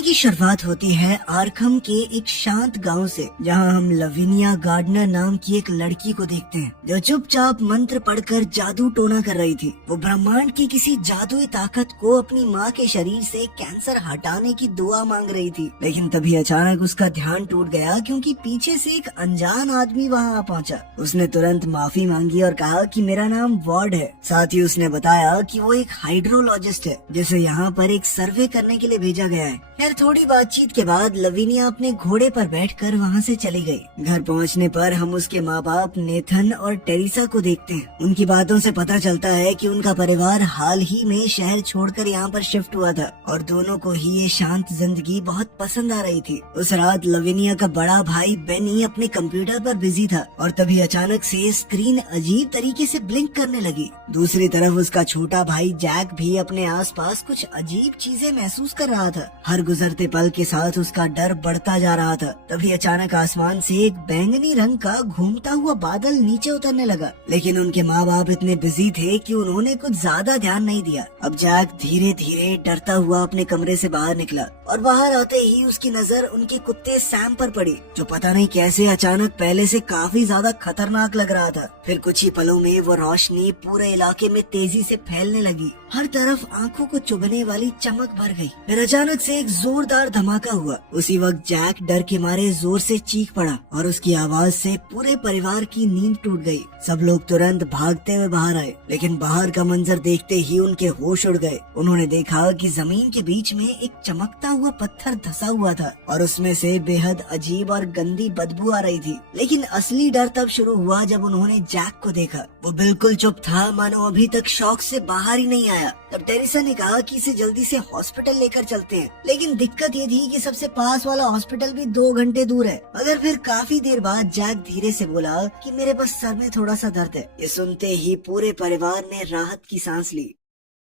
कहानी की शुरुआत होती है आर्खम के एक शांत गांव से, जहां हम लविनिया गार्डनर नाम की एक लड़की को देखते हैं जो चुपचाप मंत्र पढ़कर जादू टोना कर रही थी। वो ब्रह्मांड की किसी जादुई ताकत को अपनी माँ के शरीर से कैंसर हटाने की दुआ मांग रही थी। लेकिन तभी अचानक उसका ध्यान टूट गया क्योंकि पीछे से एक अनजान आदमी वहां आ पहुंचा। उसने तुरंत माफी मांगी और कहा कि मेरा नाम वॉर्ड है। साथ ही उसने बताया कि वो एक हाइड्रोलॉजिस्ट है जिसे यहाँ पर एक सर्वे करने के लिए भेजा गया है। खैर थोड़ी बातचीत के बाद लविनिया अपने घोड़े पर बैठकर वहाँ से चली गई। घर पहुँचने पर हम उसके माँ बाप नेथन और टेरिसा को देखते हैं। उनकी बातों से पता चलता है कि उनका परिवार हाल ही में शहर छोड़कर यहाँ पर शिफ्ट हुआ था और दोनों को ही ये शांत जिंदगी बहुत पसंद आ रही थी। उस रात लविनिया का बड़ा भाई बेनी अपने कंप्यूटर पर बिजी था और तभी अचानक से स्क्रीन अजीब तरीके से ब्लिंक करने लगी। दूसरी तरफ उसका छोटा भाई जैक भी अपने आसपास कुछ अजीब चीजें महसूस कर रहा था। हर गुजरते पल के साथ उसका डर बढ़ता जा रहा था। तभी अचानक आसमान से एक बैंगनी रंग का घूमता हुआ बादल नीचे उतरने लगा, लेकिन उनके माँ बाप इतने बिजी थे कि उन्होंने कुछ ज्यादा ध्यान नहीं दिया। अब जैक धीरे धीरे डरता हुआ अपने कमरे से बाहर निकला और बाहर आते ही उसकी नजर उनके कुत्ते सैम पर पड़ी, जो पता नहीं कैसे अचानक पहले से काफी ज्यादा खतरनाक लग रहा था। फिर कुछ ही पलों में वो रोशनी पूरे इलाके में तेजी से फैलने लगी। हर तरफ आंखों को चुभने वाली चमक भर गई। फिर अचानक से एक जोरदार धमाका हुआ। उसी वक्त जैक डर के मारे जोर से चीख पड़ा और उसकी आवाज से पूरे परिवार की नींद टूट गई। सब लोग तुरंत भागते हुए बाहर आए, लेकिन बाहर का मंजर देखते ही उनके होश उड़ गए। उन्होंने देखा कि जमीन के बीच में एक चमकता हुआ पत्थर धंसा हुआ था और उसमें से बेहद अजीब और गंदी बदबू आ रही थी। लेकिन असली डर तब शुरू हुआ जब उन्होंने जैक को देखा। वो बिल्कुल चुप था, मानो अभी तक शॉक से बाहर ही नहीं आया। तब टेरिसा ने कहा कि इसे जल्दी से हॉस्पिटल लेकर चलते हैं, लेकिन दिक्कत ये थी कि सबसे पास वाला हॉस्पिटल भी 2 घंटे दूर है। मगर फिर काफी देर बाद जैक धीरे से बोला कि मेरे बस सर में थोड़ा सा दर्द है। ये सुनते ही पूरे परिवार ने राहत की सांस ली।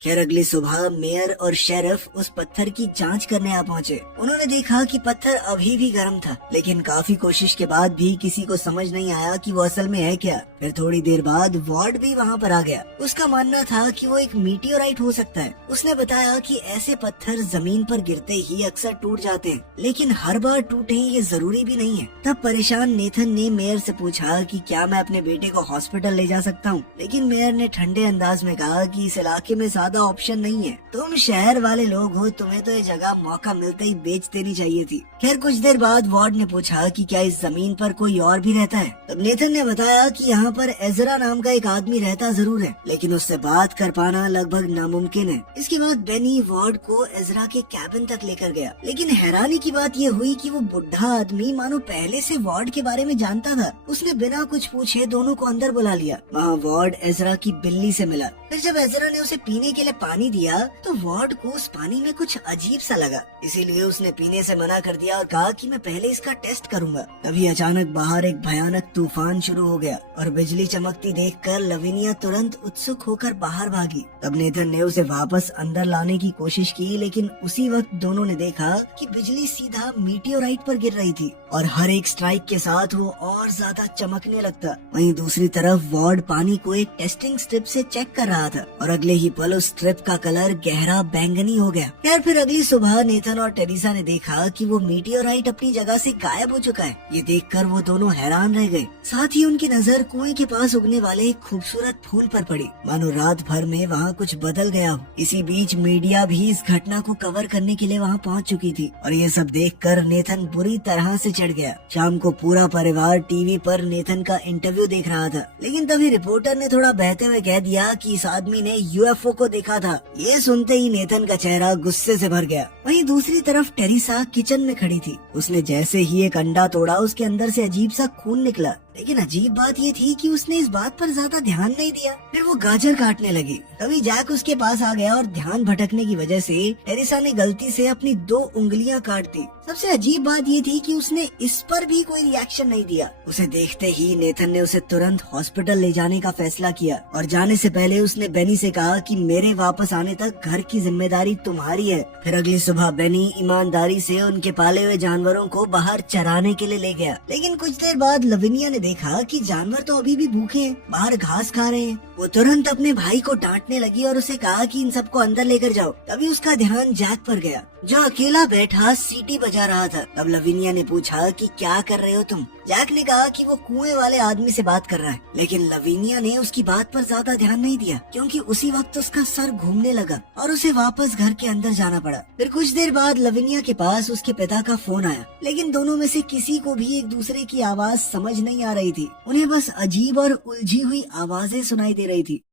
खैर अगली सुबह मेयर और शेरिफ उस पत्थर की जांच करने आ पहुंचे। उन्होंने देखा कि पत्थर अभी भी गर्म था, लेकिन काफी कोशिश के बाद भी किसी को समझ नहीं आया कि वो असल में है क्या। फिर थोड़ी देर बाद वार्ड भी वहां पर आ गया। उसका मानना था कि वो एक मीटियोराइट हो सकता है। उसने बताया कि ऐसे पत्थर जमीन पर गिरते ही अक्सर टूट जाते हैं, लेकिन हर बार टूटे ये जरूरी भी नहीं है। तब परेशान नेथन ने मेयर से पूछा कि क्या मैं अपने बेटे को हॉस्पिटल ले जा सकता हूँ, लेकिन मेयर ने ठंडे अंदाज में कहा कि इस इलाके में ऑप्शन नहीं है। तुम शहर वाले लोग हो, तुम्हें तो ये जगह मौका मिलते ही बेच देनी चाहिए थी। खैर कुछ देर बाद वार्ड ने पूछा कि क्या इस जमीन पर कोई और भी रहता है। तब नेथन ने बताया कि यहाँ पर एजरा नाम का एक आदमी रहता जरूर है, लेकिन उससे बात कर पाना लगभग नामुमकिन है। इसके बाद बेनी वार्ड को एजरा के कैबिन तक लेकर गया, लेकिन हैरानी की बात ये हुई कि वो बुढ़ा आदमी मानो पहले से वार्ड के बारे में जानता था। उसने बिना कुछ पूछे दोनों को अंदर बुला लिया। वहाँ वार्ड एजरा की बिल्ली से मिला। फिर जब एजरा ने उसे पीने के लिए पानी दिया तो वार्ड को उस पानी में कुछ अजीब सा लगा, इसीलिए उसने पीने से मना कर दिया और कहा कि मैं पहले इसका टेस्ट करूंगा। तभी अचानक बाहर एक भयानक तूफान शुरू हो गया और बिजली चमकती देखकर लविनिया तुरंत उत्सुक होकर बाहर भागी। तब नेथन ने उसे वापस अंदर लाने की कोशिश की, लेकिन उसी वक्त दोनों ने देखा कि बिजली सीधा मीटियोराइट पर गिर रही थी और हर एक स्ट्राइक के साथ वो और ज्यादा चमकने लगता। वहीं दूसरी तरफ वार्ड पानी को एक टेस्टिंग स्ट्रिप से चेक कर रहा था और अगले ही पल उस स्ट्रिप का कलर गहरा बैंगनी हो गया। यार फिर अगली सुबह नेथन और टेरिसा ने देखा कि वो मीटियोराइट अपनी जगह से गायब हो चुका है। ये देखकर वो दोनों हैरान रह गए। साथ ही उनकी नजर कुएं के पास उगने वाले एक खूबसूरत फूल पर पड़ी, मानो रात भर में वहाँ कुछ बदल गया हो। इसी बीच मीडिया भी इस घटना को कवर करने के लिए वहाँ पहुँच चुकी थी और ये सब देखकर नेथन बुरी तरह से चढ़ गया। शाम को पूरा परिवार टीवी पर नेथन का इंटरव्यू देख रहा था, लेकिन तभी रिपोर्टर ने थोड़ा बहते हुए कह दिया कि इस आदमी ने यूएफओ को देखा था। ये सुनते ही नेथन का चेहरा गुस्से से भर गया। वहीं दूसरी तरफ टेरिसा किचन में खड़ी थी। उसने जैसे ही एक अंडा तोड़ा उसके अंदर से अजीब सा खून निकला, लेकिन अजीब बात ये थी कि उसने इस बात पर ज्यादा ध्यान नहीं दिया। फिर वो गाजर काटने लगी। तभी जैक उसके पास आ गया और ध्यान भटकने की वजह से टेरिसा ने गलती से अपनी 2 उंगलियां काट दी। सबसे अजीब बात ये थी कि उसने इस पर भी कोई रिएक्शन नहीं दिया। उसे देखते ही नेथन ने उसे तुरंत हॉस्पिटल ले जाने का फैसला किया और जाने से पहले उसने बेनी से कहा कि मेरे वापस आने तक घर की जिम्मेदारी तुम्हारी है। फिर अगली सुबह बेनी ईमानदारी से उनके पाले हुए जानवरों को बाहर चराने के लिए ले गया, लेकिन कुछ देर बाद लविनिया ने देखा कि जानवर तो अभी भी भूखे हैं, बाहर घास खा रहे हैं। वो तुरंत अपने भाई को डांटने लगी और उसे कहा कि इन सबको अंदर लेकर जाओ। तभी उसका ध्यान जैक पर गया, जो अकेला बैठा सीटी बजा रहा था। तब लविनिया ने पूछा कि क्या कर रहे हो तुम? जैक ने कहा कि वो कुएं वाले आदमी से बात कर रहा है, लेकिन लविनिया ने उसकी बात पर ज्यादा ध्यान नहीं दिया, क्योंकि उसी वक्त उसका सर घूमने लगा और उसे वापस घर के अंदर जाना पड़ा। फिर कुछ देर बाद लविनिया के पास उसके पिता का फोन आया, लेकिन दोनों में से किसी को भी एक दूसरे की आवाज समझ नहीं आ रही थी। उन्हें बस अजीब और उलझी हुई आवाजें सुनाई दे रही थी।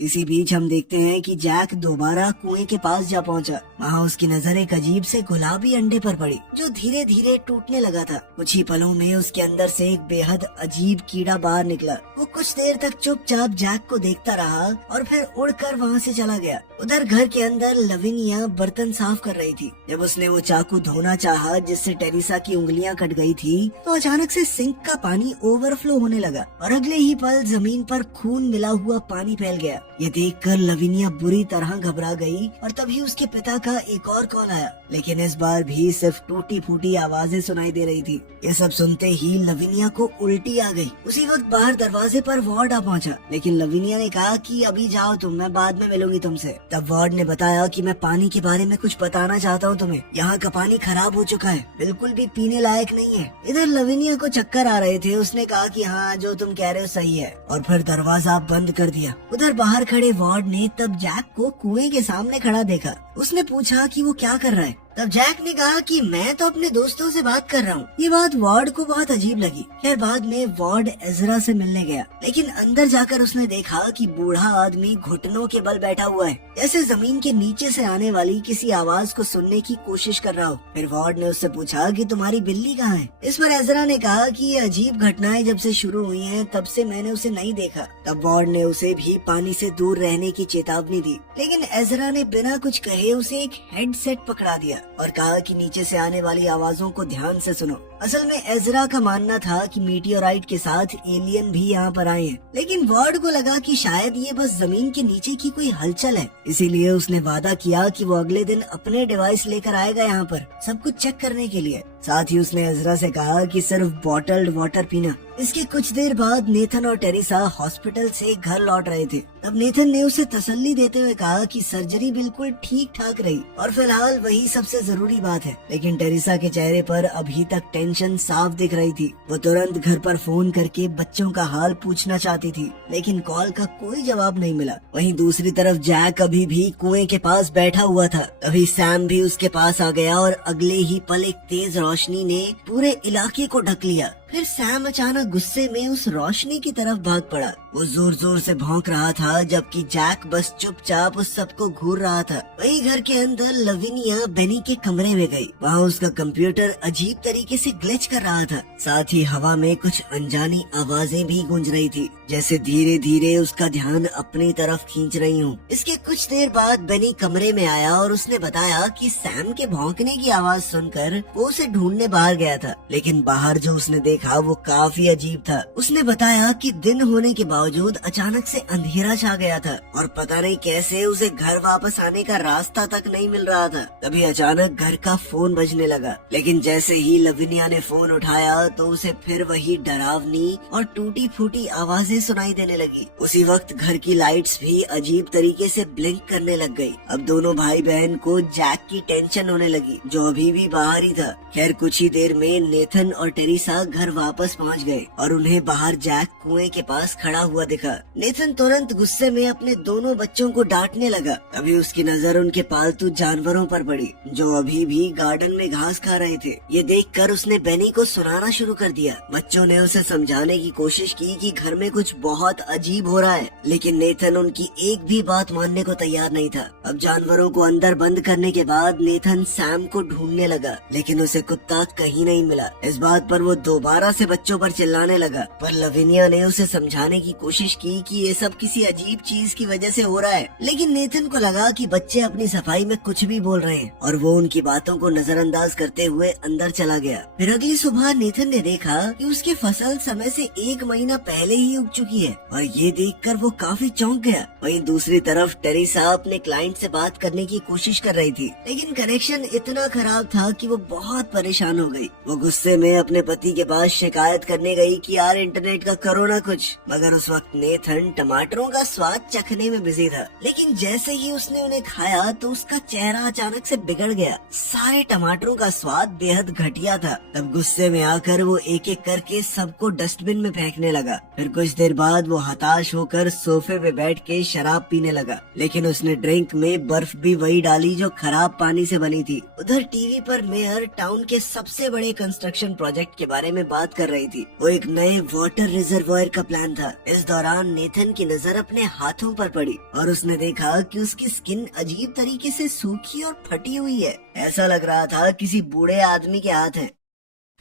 इसी बीच हम देखते हैं कि जैक दोबारा कुएं के पास जा पहुंचा। वहाँ उसकी नजर एक अजीब से गुलाबी अंडे पर पड़ी, जो धीरे धीरे टूटने लगा था। कुछ ही पलों में उसके अंदर से एक बेहद अजीब कीड़ा बाहर निकला। वो कुछ देर तक चुपचाप जैक को देखता रहा और फिर उड़कर वहाँ से चला गया। उधर घर के अंदर लविनिया बर्तन साफ कर रही थी। जब उसने वो चाकू धोना चाहा जिससे टेरिसा की उंगलियां कट गई थी, तो अचानक से सिंक का पानी ओवरफ्लो होने लगा और अगले ही पल जमीन पर खून मिला हुआ पानी फैल गया। ये देखकर लविनिया बुरी तरह घबरा गई और तभी उसके पिता का एक और कॉल आया, लेकिन इस बार भी सिर्फ टूटी फूटी आवाजें सुनाई दे रही थी। ये सब सुनते ही लविनिया को उल्टी आ गई। उसी वक्त बाहर दरवाजे पर वार्ड आ पहुंचा, लेकिन लविनिया ने कहा कि अभी जाओ तुम, मैं बाद में मिलूंगी तुमसे। तब वार्ड ने बताया कि मैं पानी के बारे में कुछ बताना चाहता हूँ तुम्हें। यहाँ का पानी खराब हो चुका है, बिल्कुल भी पीने लायक नहीं है। इधर लविनिया को चक्कर आ रहे थे। उसने कहा कि हाँ, जो तुम कह रहे हो सही है, और फिर दरवाजा बंद कर दिया। उधर बाहर खड़े वार्ड ने तब जैक को कुएं के सामने खड़ा देखा। उसने पूछा कि वो क्या कर रहा है। तब जैक ने कहा कि मैं तो अपने दोस्तों से बात कर रहा हूँ। ये बात वार्ड को बहुत अजीब लगी। खैर बाद में वार्ड एजरा से मिलने गया, लेकिन अंदर जाकर उसने देखा कि बूढ़ा आदमी घुटनों के बल बैठा हुआ है, जैसे जमीन के नीचे से आने वाली किसी आवाज को सुनने की कोशिश कर रहा हो। फिर वार्ड ने उससे पूछा कि तुम्हारी बिल्ली कहाँ है। इस पर एजरा ने कहा कि ये अजीब घटनाएं जब से शुरू हुई हैं, तब से मैंने उसे नहीं देखा। तब वार्ड ने उसे भी पानी से दूर रहने की चेतावनी दी, लेकिन एजरा ने बिना कुछ कहे उसे एक हेडसेट पकड़ा दिया और कहा कि नीचे से आने वाली आवाजों को ध्यान से सुनो। असल में एजरा का मानना था कि मीटियोराइट के साथ एलियन भी यहाँ पर आए हैं, लेकिन वार्ड को लगा कि शायद ये बस जमीन के नीचे की कोई हलचल है। इसीलिए उसने वादा किया कि वो अगले दिन अपने डिवाइस लेकर आएगा यहाँ पर सब कुछ चेक करने के लिए। साथ ही उसने एजरा से कहा कि सिर्फ बॉटल्ड वाटर पीना। इसके कुछ देर बाद नेथन और टेरिसा हॉस्पिटल से घर लौट रहे थे। तब नेथन ने उसे तसल्ली देते हुए कहा कि सर्जरी बिल्कुल ठीक ठाक रही और फिलहाल वही सबसे जरूरी बात है। लेकिन टेरिसा के चेहरे पर अभी तक टेंशन साफ दिख रही थी। वो तुरंत घर पर फोन करके बच्चों का हाल पूछना चाहती थी, लेकिन कॉल का कोई जवाब नहीं मिला। वहीं दूसरी तरफ जैक अभी भी कुएं के पास बैठा हुआ था। तभी सैम भी उसके पास आ गया और अगले ही पल एक तेज रोशनी ने पूरे इलाके को ढक लिया। फिर सैम अचानक गुस्से में उस रोशनी की तरफ भाग पड़ा। वो जोर जोर से भौंक रहा था, जबकि जैक बस चुपचाप उस सबको घूर रहा था। वही घर के अंदर लविनिया बेनी के कमरे में गई। वहाँ उसका कंप्यूटर अजीब तरीके से ग्लिच कर रहा था। साथ ही हवा में कुछ अनजानी आवाजें भी गूंज रही थी, जैसे धीरे धीरे उसका ध्यान अपनी तरफ खींच रही हूँ। इसके कुछ देर बाद बेनी कमरे में आया और उसने बताया कि सैम के भौंकने की आवाज सुनकर वो उसे ढूंढने बाहर गया था, लेकिन बाहर जो उसने देखा वो काफी अजीब था। उसने बताया कि दिन होने के बावजूद अचानक से अंधेरा छा गया था और पता नहीं कैसे उसे घर वापस आने का रास्ता तक नहीं मिल रहा था। तभी अचानक घर का फोन बजने लगा, लेकिन जैसे ही लविनिया ने फोन उठाया तो उसे फिर वही डरावनी और टूटी फूटी आवाजें सुनाई देने लगी। उसी वक्त घर की लाइट्स भी अजीब तरीके से ब्लिंक करने लग गई। अब दोनों भाई बहन को जैक की टेंशन होने लगी, जो अभी भी बाहर ही था। खैर कुछ ही देर में नेथन और टेरिसा घर वापस पहुंच गए और उन्हें बाहर जैक कुएं के पास खड़ा हुआ दिखा। नेथन तुरंत गुस्से में अपने दोनों बच्चों को डांटने लगा। तभी उसकी नजर उनके पालतू जानवरों पर पड़ी, जो अभी भी गार्डन में घास खा रहे थे। ये देखकर उसने बेनी को सुनाना शुरू कर दिया। बच्चों ने उसे समझाने की कोशिश की कि घर में कुछ बहुत अजीब हो रहा है, लेकिन नेथन उनकी एक भी बात मानने को तैयार नहीं था। अब जानवरों को अंदर बंद करने के बाद नेथन सैम को ढूंढने लगा, लेकिन उसे कुत्ता कहीं नहीं मिला। इस बात पर वो दोबारा से बच्चों पर चिल्लाने लगा, पर लविनिया ने उसे समझाने की कोशिश की कि ये सब किसी अजीब चीज की वजह से हो रहा है, लेकिन नेथन को लगा कि बच्चे अपनी सफाई में कुछ भी बोल रहे हैं और वो उनकी बातों को नजरअंदाज करते हुए अंदर चला गया। फिर अगली सुबह नेथन ने देखा कि उसकी फसल समय से 1 महीना पहले ही उग चुकी है और ये देखकर वो काफी चौंक गया। वहीं दूसरी तरफ टेरिसा अपने क्लाइंट से बात करने की कोशिश कर रही थी, लेकिन कनेक्शन इतना खराब था कि वो बहुत परेशान हो गई। वो गुस्से में अपने पति के पास पास शिकायत करने गई कि यार इंटरनेट का करो ना कुछ, मगर उस वक्त नेथन टमाटरों का स्वाद चखने में बिजी था। लेकिन जैसे ही उसने उन्हें खाया तो उसका चेहरा अचानक से बिगड़ गया। सारे टमाटरों का स्वाद बेहद घटिया था। तब गुस्से में आकर वो एक एक करके सबको डस्टबिन में फेंकने लगा। फिर कुछ देर बाद वो हताश होकर सोफे पे बैठ के शराब पीने लगा, लेकिन उसने ड्रिंक में बर्फ भी वही डाली जो खराब पानी से बनी थी। उधर टीवी पर मेयर टाउन के सबसे बड़े कंस्ट्रक्शन प्रोजेक्ट के बारे में बात कर रही थी। वो एक नए वाटर रिजर्वायर का प्लान था। इस दौरान नेथन की नजर अपने हाथों पर पड़ी और उसने देखा कि उसकी स्किन अजीब तरीके से सूखी और फटी हुई है। ऐसा लग रहा था किसी बूढ़े आदमी के हाथ हैं।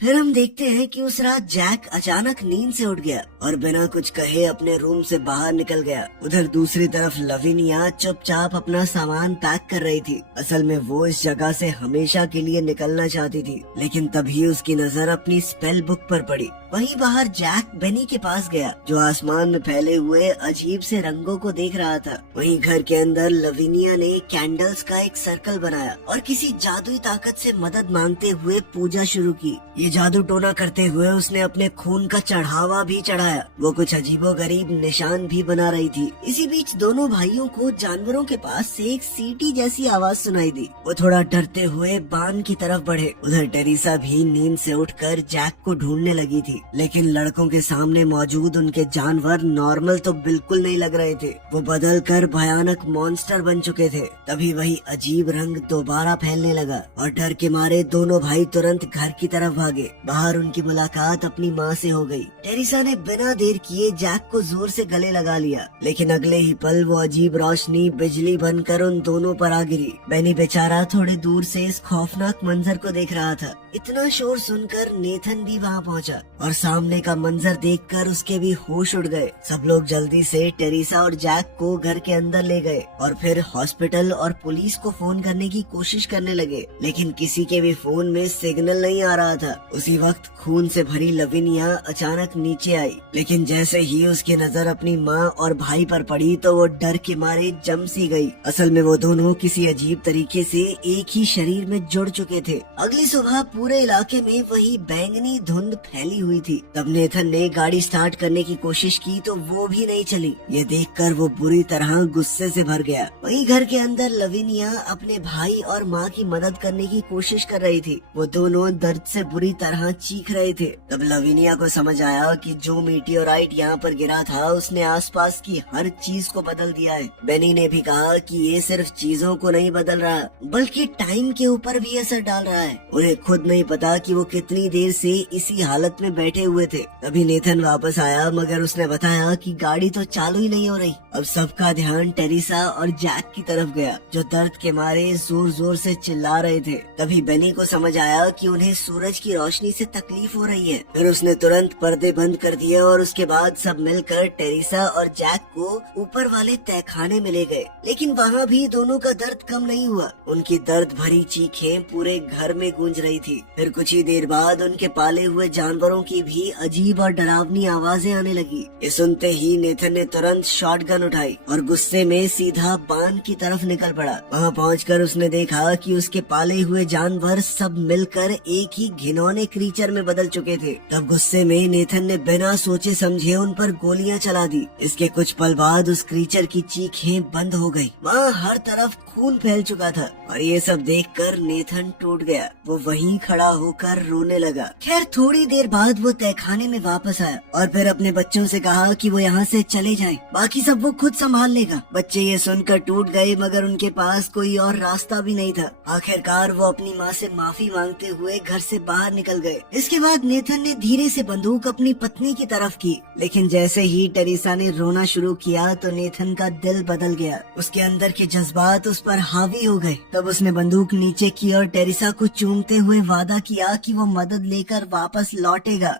फिर हम देखते हैं कि उस रात जैक अचानक नींद से उठ गया और बिना कुछ कहे अपने रूम से बाहर निकल गया। उधर दूसरी तरफ लविनिया चुपचाप अपना सामान पैक कर रही थी। असल में वो इस जगह से हमेशा के लिए निकलना चाहती थी, लेकिन तभी उसकी नजर अपनी स्पेल बुक पर पड़ी। वहीं बाहर जैक बेनी के पास गया, जो आसमान में फैले हुए अजीब से रंगों को देख रहा था। वहीं घर के अंदर लविनिया ने कैंडल्स का एक सर्कल बनाया और किसी जादुई ताकत से मदद मांगते हुए पूजा शुरू की। ये जादू टोना करते हुए उसने अपने खून का चढ़ावा भी चढ़ाया। वो कुछ अजीबोगरीब निशान भी बना रही थी। इसी बीच दोनों भाइयों को जानवरों के पास से एक सीटी जैसी आवाज सुनाई दी। वो थोड़ा डरते हुए बान की तरफ बढ़े। उधर टेरिसा भी नींद से उठकर जैक को ढूंढने लगी थी, लेकिन लड़कों के सामने मौजूद उनके जानवर नॉर्मल तो बिल्कुल नहीं लग रहे थे। वो बदल कर भयानक मॉन्स्टर बन चुके थे। तभी वही अजीब रंग दोबारा फैलने लगा और डर के मारे दोनों भाई तुरंत घर की तरफ भागे। बाहर उनकी मुलाकात अपनी माँ से हो गई। टेरिसा ने बिना देर किए जैक को जोर से गले लगा लिया, लेकिन अगले ही पल वो अजीब रोशनी बिजली बनकर उन दोनों पर आ गिरी। बेनी बेचारा थोड़े दूर से इस खौफनाक मंजर को देख रहा था। इतना शोर सुनकर नेथन भी वहाँ पहुँचा और सामने का मंजर देखकर उसके भी होश उड़ गए। सब लोग जल्दी से टेरिसा और जैक को घर के अंदर ले गए और फिर हॉस्पिटल और पुलिस को फोन करने की कोशिश करने लगे, लेकिन किसी के भी फोन में सिग्नल नहीं आ रहा था। उसी वक्त खून से भरी लविनिया अचानक नीचे आई, लेकिन जैसे ही उसकी नजर अपनी माँ और भाई पर पड़ी तो वो डर के मारे जम सी गई। असल में वो दोनों किसी अजीब तरीके से एक ही शरीर में जुड़ चुके थे। अगली सुबह पूरे इलाके में वही बैंगनी धुंध फैली हुई थी। तब नेथन ने गाड़ी स्टार्ट करने की कोशिश की तो वो भी नहीं चली। ये देखकर वो बुरी तरह गुस्से से भर गया। वहीं घर के अंदर लविनिया अपने भाई और माँ की मदद करने की कोशिश कर रही थी। वो दोनों दर्द से बुरी तरह चीख रहे थे। तब लविनिया को समझ आया कि जो मीटियोराइट यहाँ पर गिरा था उसने आसपास की हर चीज को बदल दिया है। बेनी ने भी कहा कि ये सिर्फ चीजों को नहीं बदल रहा, बल्कि टाइम के ऊपर भी असर डाल रहा है। उन्हें खुद नहीं पता कि वो कितनी देर से इसी हालत में बैठे हुए थे। तभी नेथन वापस आया, मगर उसने बताया कि गाड़ी तो चालू ही नहीं हो रही। अब सबका ध्यान टेरिसा और जैक की तरफ गया, जो दर्द के मारे जोर जोर से चिल्ला रहे थे। तभी बेनी को समझ आया कि उन्हें सूरज की रोशनी से तकलीफ हो रही है। फिर उसने तुरंत पर्दे बंद कर दिए और उसके बाद सब मिलकर टेरिसा और जैक को ऊपर वाले तहखाने में ले गए। लेकिन वहाँ भी दोनों का दर्द कम नहीं हुआ। उनकी दर्द भरी चीखें पूरे घर में गूंज रही थी। फिर कुछ ही देर बाद उनके पाले हुए जानवरों की भी अजीब और डरावनी आवाजें आने लगी। ये सुनते ही नेथन ने तुरंत शॉटगन उठाई और गुस्से में सीधा बांध की तरफ निकल पड़ा। वहाँ पहुंचकर उसने देखा कि उसके पाले हुए जानवर सब मिलकर एक ही घिनौने क्रीचर में बदल चुके थे। तब गुस्से में नेथन ने बिना सोचे समझे उन पर गोलियां चला दी। इसके कुछ पल बाद उस क्रीचर की चीखें बंद हो गई। वहाँ हर तरफ खून फैल चुका था और ये सब देखकर नेथन टूट गया। वो वहीं खड़ा होकर रोने लगा। खैर थोड़ी देर बाद वो तहखाने में वापस आया और फिर अपने बच्चों से कहा कि वो यहाँ से चले जाएं, बाकी सब वो खुद संभाल लेगा। बच्चे ये सुनकर टूट गए, मगर उनके पास कोई और रास्ता भी नहीं था। आखिरकार वो अपनी माँ से माफी मांगते हुए घर से बाहर निकल गए। इसके बाद नेथन ने धीरे से बंदूक अपनी पत्नी की तरफ की, लेकिन जैसे ही टेरिसा ने रोना शुरू किया तो नेथन का दिल बदल गया। उसके अंदर के जज्बात उस पर हावी हो गए। तब उसने बंदूक नीचे की और टेरिसा को चूमते हुए वादा किया कि वो मदद लेकर वापस लौटेगा।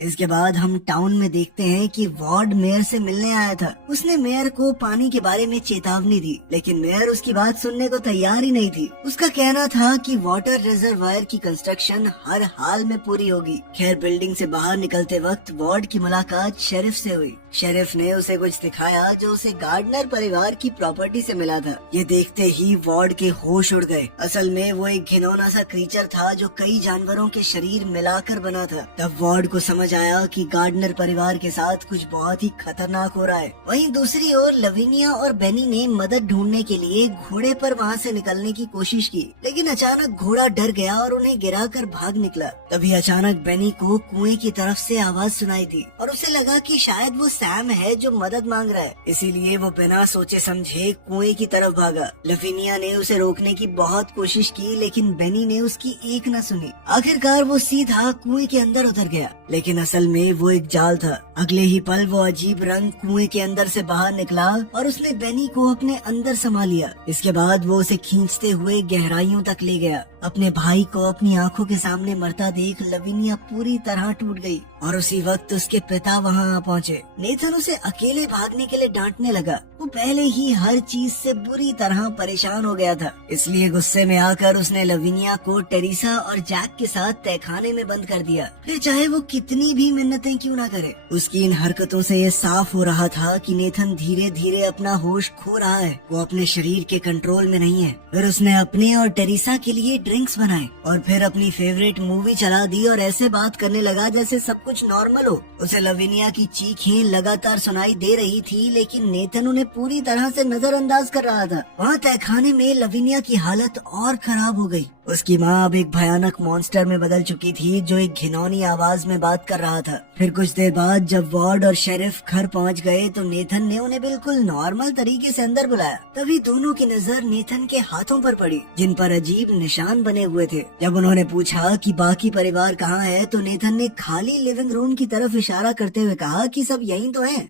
इसके बाद हम टाउन में देखते हैं कि वार्ड मेयर से मिलने आया था। उसने मेयर को पानी के बारे में चेतावनी दी, लेकिन मेयर उसकी बात सुनने को तैयार ही नहीं थी। उसका कहना था कि वाटर रिजर्वायर की कंस्ट्रक्शन हर हाल में पूरी होगी। खैर बिल्डिंग से बाहर निकलते वक्त वार्ड की मुलाकात शेरिफ से हुई। शेरिफ ने उसे कुछ दिखाया जो उसे गार्डनर परिवार की प्रॉपर्टी से मिला था। ये देखते ही वार्ड के होश उड़ गए। असल में वो एक घिनौना सा क्रीचर था जो कई जानवरों के शरीर मिलाकर बना था। तब वार्ड को समझ आया कि गार्डनर परिवार के साथ कुछ बहुत ही खतरनाक हो रहा है। वहीं दूसरी ओर लविनिया और बेनी ने मदद ढूंढने के लिए घोड़े पर वहाँ से निकलने की कोशिश की, लेकिन अचानक घोड़ा डर गया और उन्हें गिराकर भाग निकला। तभी अचानक बेनी को कुएं की तरफ से आवाज सुनाई दी और उसे लगा कि शायद वो सैम है जो मदद मांग रहा है। इसीलिए वो बिना सोचे समझे कुएं की तरफ भागा। लविनिया ने उसे रोकने की बहुत कोशिश की, लेकिन बेनी ने उसकी एक न सुनी। आखिरकार वो सीधा कुएं के अंदर उतर गया, लेकिन असल में वो एक जाल था। अगले ही पल वो अजीब रंग कुएं के अंदर से बाहर निकला और उसने बेनी को अपने अंदर समा लिया। इसके बाद वो उसे खींचते हुए गहराइयों तक ले गया। अपने भाई को अपनी आंखों के सामने मरता देख लविनिया पूरी तरह टूट गई और उसी वक्त उसके पिता वहां आ पहुंचे। नेथन उसे अकेले भागने के लिए डांटने लगा। वो पहले ही हर चीज से बुरी तरह परेशान हो गया था, इसलिए गुस्से में आकर उसने लविनिया को टेरिसा और जैक के साथ तहखाने में बंद कर दिया। फिर चाहे वो कितनी भी मिन्नतें क्यों ना करे। उसकी इन हरकतों से ये साफ हो रहा था कि नेथन धीरे धीरे अपना होश खो रहा है। वो अपने शरीर के कंट्रोल में नहीं है। फिर उसने अपने और टेरिसा के लिए ड्रिंक्स बनाए और फिर अपनी फेवरेट मूवी चला दी और ऐसे बात करने लगा जैसे सब कुछ नॉर्मल हो। उसे लविनिया की चीखें लगातार सुनाई दे रही थी, लेकिन नेथन उन्हें पूरी तरह से नजरअंदाज कर रहा था। वहाँ तहखाने में लविनिया की हालत और खराब हो गई। उसकी माँ अब एक भयानक मॉन्स्टर में बदल चुकी थी जो एक घिनौनी आवाज में बात कर रहा था। फिर कुछ देर बाद जब वार्ड और शेरिफ घर पहुँच गए तो नेथन ने उन्हें बिल्कुल नॉर्मल तरीके से अंदर बुलाया। तभी दोनों की नजर नेथन के हाथों पर पड़ी, जिन पर अजीब निशान बने हुए थे। जब उन्होंने पूछा कि बाकी परिवार कहाँ है तो नेथन ने खाली लिविंग रूम की तरफ इशारा करते हुए कहा कि सब यहीं तो हैं।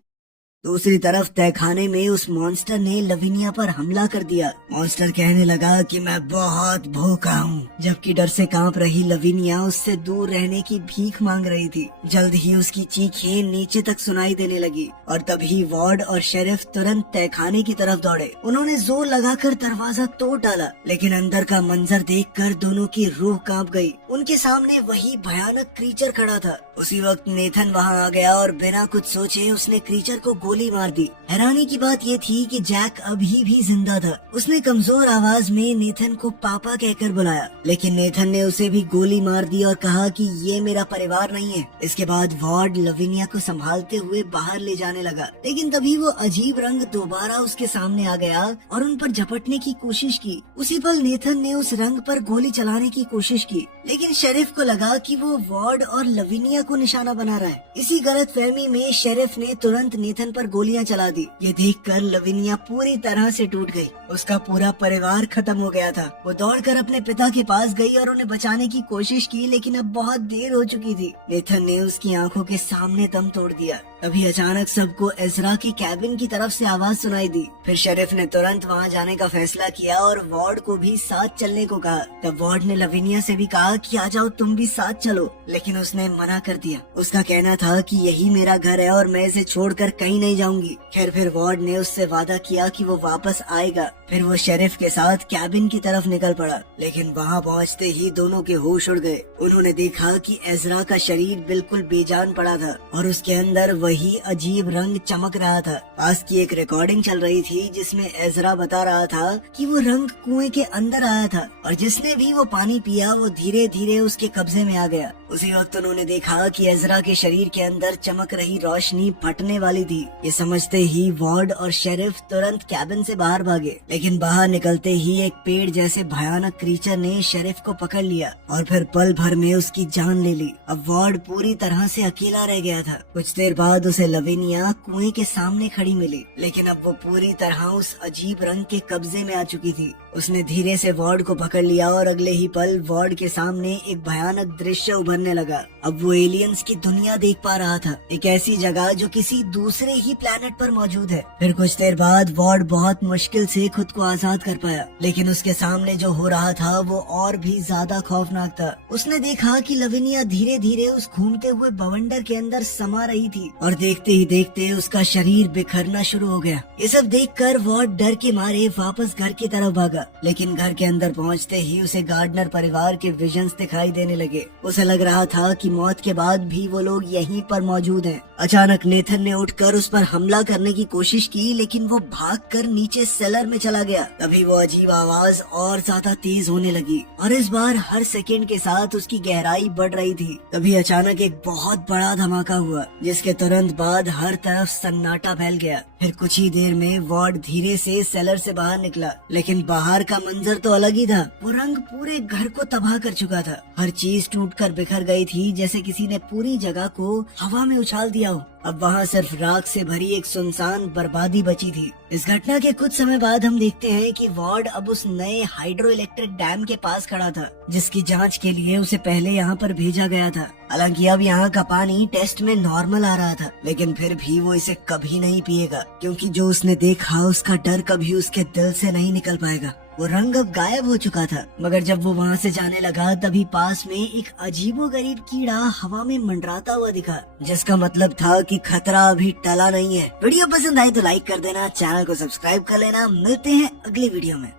दूसरी तरफ तहखाने में उस मॉन्स्टर ने लविनिया पर हमला कर दिया। मॉन्स्टर कहने लगा कि मैं बहुत भूखा हूँ, जबकि डर से कांप रही लविनिया उससे दूर रहने की भीख मांग रही थी। जल्द ही उसकी चीखें नीचे तक सुनाई देने लगी और तभी वार्ड और शेरिफ तुरंत तहखाने की तरफ दौड़े। उन्होंने जोर लगाकर दरवाजा तोड़ डाला, लेकिन अंदर का मंजर देखकर दोनों की रूह कांप गई। उनके सामने वही भयानक क्रीचर खड़ा था। उसी वक्त नेथन वहाँ आ गया और बिना कुछ सोचे उसने क्रीचर को गोली मार दी। हैरानी की बात ये थी कि जैक अभी भी जिंदा था। उसने कमजोर आवाज में नेथन को पापा कहकर बुलाया, लेकिन नेथन ने उसे भी गोली मार दी और कहा कि ये मेरा परिवार नहीं है। इसके बाद वार्ड लविनिया को संभालते हुए बाहर ले जाने लगा, लेकिन तभी वो अजीब रंग दोबारा उसके सामने आ गया और उन पर झपटने की कोशिश की। उसी पल नेथन ने उस रंग पर गोली चलाने की कोशिश की, लेकिन शेरिफ को लगा कि वो वार्ड और लविनिया को निशाना बना रहा है। इसी गलतफहमी में शेरिफ ने तुरंत नेथन पर गोलियां चला दी। ये देखकर लविनिया पूरी तरह से टूट गई। उसका पूरा परिवार खत्म हो गया था। वो दौड़कर अपने पिता के पास गई और उन्हें बचाने की कोशिश की, लेकिन अब बहुत देर हो चुकी थी। नेथन ने उसकी आंखों के सामने दम तोड़ दिया। तभी अचानक सबको एजरा की कैबिन की तरफ से आवाज सुनाई दी। फिर शेरिफ ने तुरंत वहाँ जाने का फैसला किया और वार्ड को भी साथ चलने को कहा। तब वार्ड ने लविनिया से भी कहा कि आ जाओ तुम भी साथ चलो, लेकिन उसने मना कर दिया। उसका कहना था कि यही मेरा घर है और मैं इसे छोड़कर कहीं नहीं जाऊंगी। खैर फिर वार्ड ने उससे वादा किया कि वो वापस आएगा। फिर वो शेरिफ के साथ कैबिन की तरफ निकल पड़ा, लेकिन वहाँ पहुँचते ही दोनों के होश उड़ गए। उन्होंने देखा कि एजरा का शरीर बिल्कुल बेजान पड़ा था और उसके अंदर वही अजीब रंग चमक रहा था। पास की एक रिकॉर्डिंग चल रही थी जिसमें एजरा बता रहा था कि वो रंग कुएं के अंदर आया था और जिसने भी वो पानी पिया वो धीरे धीरे उसके कब्जे में आ गया। उसी वक्त उन्होंने देखा कि एजरा के शरीर के अंदर चमक रही रोशनी फटने वाली थी। ये समझते ही वार्ड और शेरिफ तुरंत कैबिन से बाहर भागे, लेकिन बाहर निकलते ही एक पेड़ जैसे भयानक क्रीचर ने शेरिफ को पकड़ लिया और फिर पल भर में उसकी जान ले ली। अब वार्ड पूरी तरह से अकेला रह गया था। कुछ देर बाद उसे लविनिया कुएं के सामने खड़ी मिली, लेकिन अब वो पूरी तरह उस अजीब रंग के कब्जे में आ चुकी थी। उसने धीरे से वार्ड को पकड़ लिया और अगले ही पल वार्ड के सामने एक भयानक दृश्य उभरने लगा। अब वो एलियंस की दुनिया देख पा रहा था, एक ऐसी जगह जो किसी दूसरे ही प्लेनेट पर मौजूद है। फिर कुछ देर बाद वार्ड बहुत मुश्किल से खुद को आजाद कर पाया, लेकिन उसके सामने जो हो रहा था वो और भी ज्यादा खौफनाक था। उसने देखा कि लविनिया धीरे धीरे उस घूमते हुए बवंडर के अंदर समा रही थी और देखते ही देखते उसका शरीर बिखरना शुरू हो गया। ये सब देखकर वार्ड डर के मारे वापस घर की तरफ भागा। लगा, लेकिन घर के अंदर पहुंचते ही उसे गार्डनर परिवार के विजन्स दिखाई देने लगे। उसे लग रहा था कि मौत के बाद भी वो लोग यहीं पर मौजूद हैं। अचानक नेथन ने उठकर उस पर हमला करने की कोशिश की, लेकिन वो भागकर नीचे सेलर में चला गया। तभी वो अजीब आवाज और ज्यादा तेज होने लगी और इस बार हर सेकंड के साथ उसकी गहराई बढ़ रही थी। तभी अचानक एक बहुत बड़ा धमाका हुआ, जिसके तुरंत बाद हर तरफ सन्नाटा फैल गया। फिर कुछ ही देर में वार्ड धीरे से सेलर से बाहर निकला, लेकिन बाहर का मंजर तो अलग ही था। वो रंग पूरे घर को तबाह कर चुका था। हर चीज टूटकर बिखर गई थी, जैसे किसी ने पूरी जगह को हवा में उछाल दिया हो। अब वहाँ सिर्फ राख से भरी एक सुनसान बर्बादी बची थी। इस घटना के कुछ समय बाद हम देखते हैं कि वार्ड अब उस नए हाइड्रो इलेक्ट्रिक डैम के पास खड़ा था, जिसकी जांच के लिए उसे पहले यहाँ पर भेजा गया था। हालांकि अब यहाँ का पानी टेस्ट में नॉर्मल आ रहा था, लेकिन फिर भी वो इसे कभी नहीं पिएगा, क्योंकि जो उसने देखा उसका डर कभी उसके दिल से नहीं निकल पाएगा। वो रंग अब गायब हो चुका था, मगर जब वो वहाँ से जाने लगा तभी पास में एक अजीबोगरीब कीड़ा हवा में मंडराता हुआ दिखा, जिसका मतलब था कि खतरा अभी टला नहीं है। वीडियो पसंद आए तो लाइक कर देना, चैनल को सब्सक्राइब कर लेना। मिलते हैं अगली वीडियो में।